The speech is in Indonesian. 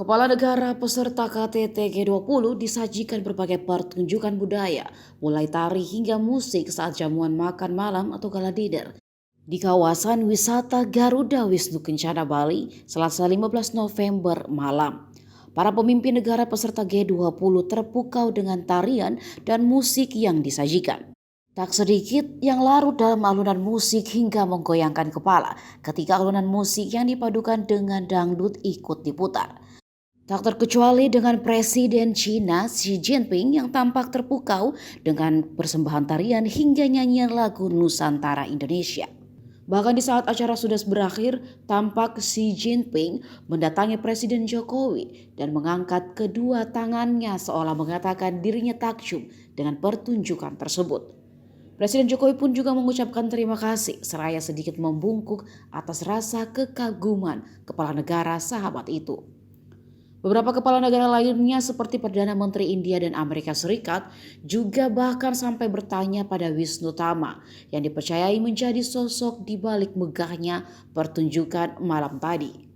Kepala negara peserta KTT G20 disajikan berbagai pertunjukan budaya, mulai tari hingga musik saat jamuan makan malam atau gala dinner di kawasan wisata Garuda Wisnu Kencana Bali, Selasa 15 November malam. Para pemimpin negara peserta G20 terpukau dengan tarian dan musik yang disajikan. Tak sedikit yang larut dalam alunan musik hingga menggoyangkan kepala ketika alunan musik yang dipadukan dengan dangdut ikut diputar. Tak terkecuali dengan Presiden China Xi Jinping yang tampak terpukau dengan persembahan tarian hingga nyanyian lagu Nusantara Indonesia. Bahkan di saat acara sudah berakhir, tampak Xi Jinping mendatangi Presiden Jokowi dan mengangkat kedua tangannya seolah mengatakan dirinya takjub dengan pertunjukan tersebut. Presiden Jokowi pun juga mengucapkan terima kasih seraya sedikit membungkuk atas rasa kekaguman kepala negara sahabat itu. Beberapa kepala negara lainnya seperti Perdana Menteri India dan Amerika Serikat juga bahkan sampai bertanya pada Wisnu Tama yang dipercayai menjadi sosok di balik megahnya pertunjukan malam tadi.